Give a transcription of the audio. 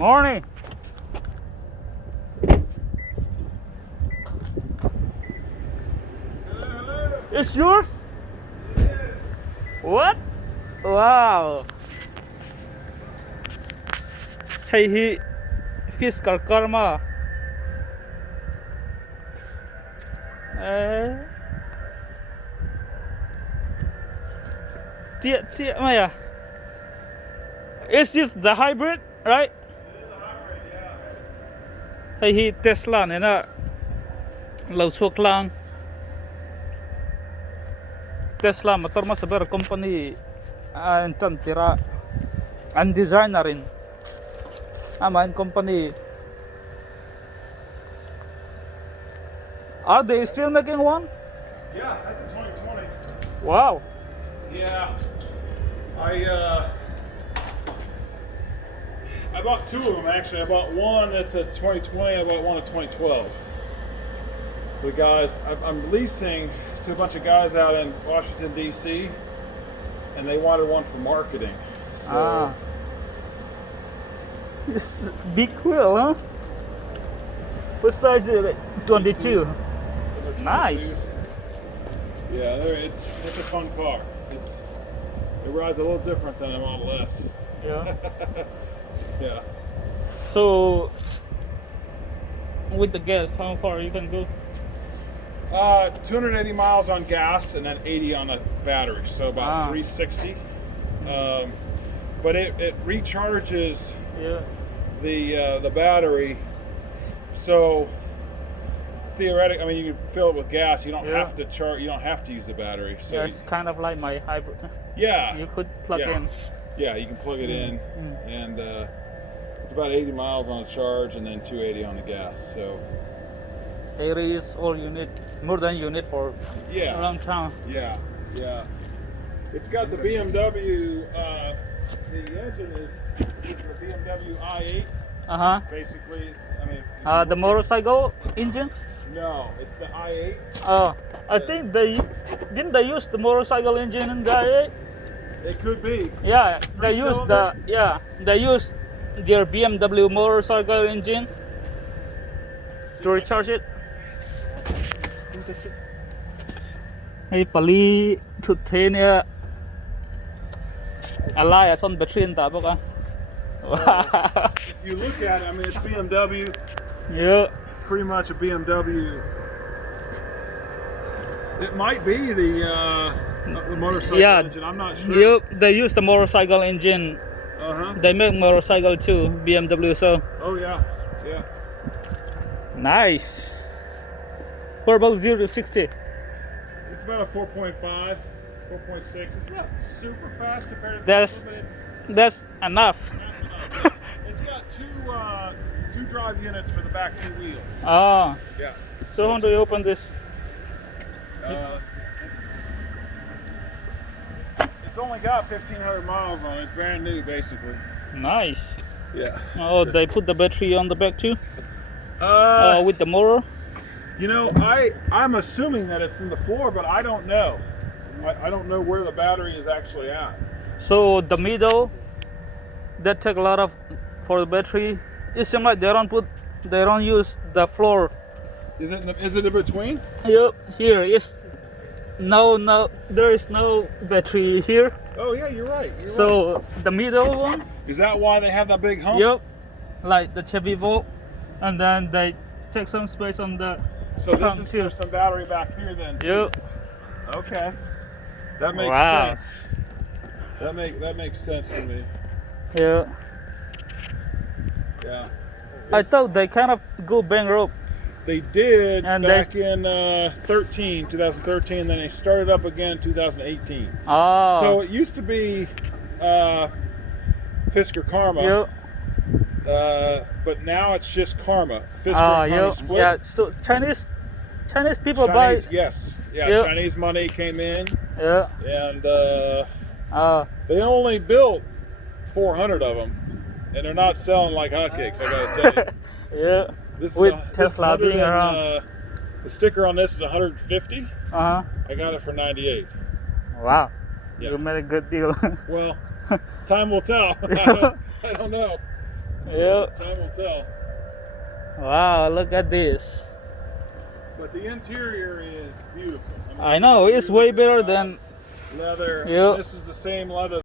Morning. Hello. It's yours? It is. What? Wow. Hey, fiscal karma. Maya. It's just the hybrid, right? It is a hybrid, yeah. Hey, Tesla này nè. Lâu suốt lang. Tesla motor mas sebar company an tira an designerin. Amain company. Are they still making one? Yeah, that's a 2020. Wow. Yeah. I bought two of them actually. I bought one that's a 2020. I bought one a 2012. So the guys, I'm leasing to a bunch of guys out in Washington D.C. and they wanted one for marketing. So This is big wheel, huh? What size is it? 22. Nice. Yeah, it's a fun car. It rides a little different than a Model S. Yeah. Yeah. So with the gas, how far you can go? 280 miles on gas and then 80 on a battery, so about 360. But it recharges the battery. So theoretically, I mean, you can fill it with gas. You don't have to charge. You don't have to use the battery. So yeah, it's kind of like my hybrid. Yeah. You could plug in. Yeah, you can plug it in, and it's about 80 miles on a charge, and then 280 on the gas. So 80 is all you need, more than you need for a long time. Yeah. It's got the BMW. The engine is the BMW i8. Basically, I mean. The motorcycle engine? No, it's the i8. Oh, I think they use the motorcycle engine in the i8. It could be. Yeah, they use their BMW motorcycle engine to recharge it. Hey, pali thut thế nè. Alai son battery ta bốc à. Wow. If you look at it, I mean, it's BMW. Yeah. Pretty much a BMW. It might be the motorcycle engine. I'm not sure. Yep, they use the motorcycle engine. They make motorcycle too, BMW. So. Oh yeah. Nice. What about 0 to 60? It's about a 4.5, 4.6. It's not super fast compared to That's enough. It's got two drive units for the back two wheels. Oh. Yeah. So how do you open this? It's only got 1,500 miles on it. It's brand new, basically. Nice. Yeah. Oh, they put the battery on the back too? With the motor? You know, I'm assuming that it's in the floor, but I don't know. I don't know where the battery is actually at. So the middle, that take a lot of for the battery. It seems like they don't use the floor. Is it in between? Yep, here is there is no battery here. Oh yeah, you're right. So the middle one. Is that why they have that big hump? Yep, like the Chevy Volt, and then they take some space on the. So this is there's some battery back here then. Yep. Okay. That makes sense. That makes sense to me. Yeah. Yeah. I thought they kind of go bankrupt. They did back in 2013, then they started up again in 2018. Oh. So it used to be Fisker Karma. Yep. But now it's just Karma. Fisker and Karma split. Yeah. So Chinese people buy. Yes. Yeah. Chinese money came in. Yeah. And they only built 400 of them, and they're not selling like hotcakes. I gotta tell you. Yeah. With Tesla being around. The sticker on this is 150. I got it for 98. Wow. Yeah. You made a good deal. Well, time will tell. I don't know. Yeah. Time will tell. Wow, look at this. But the interior is beautiful. I know, it's way better than leather. Yeah. This is the same leather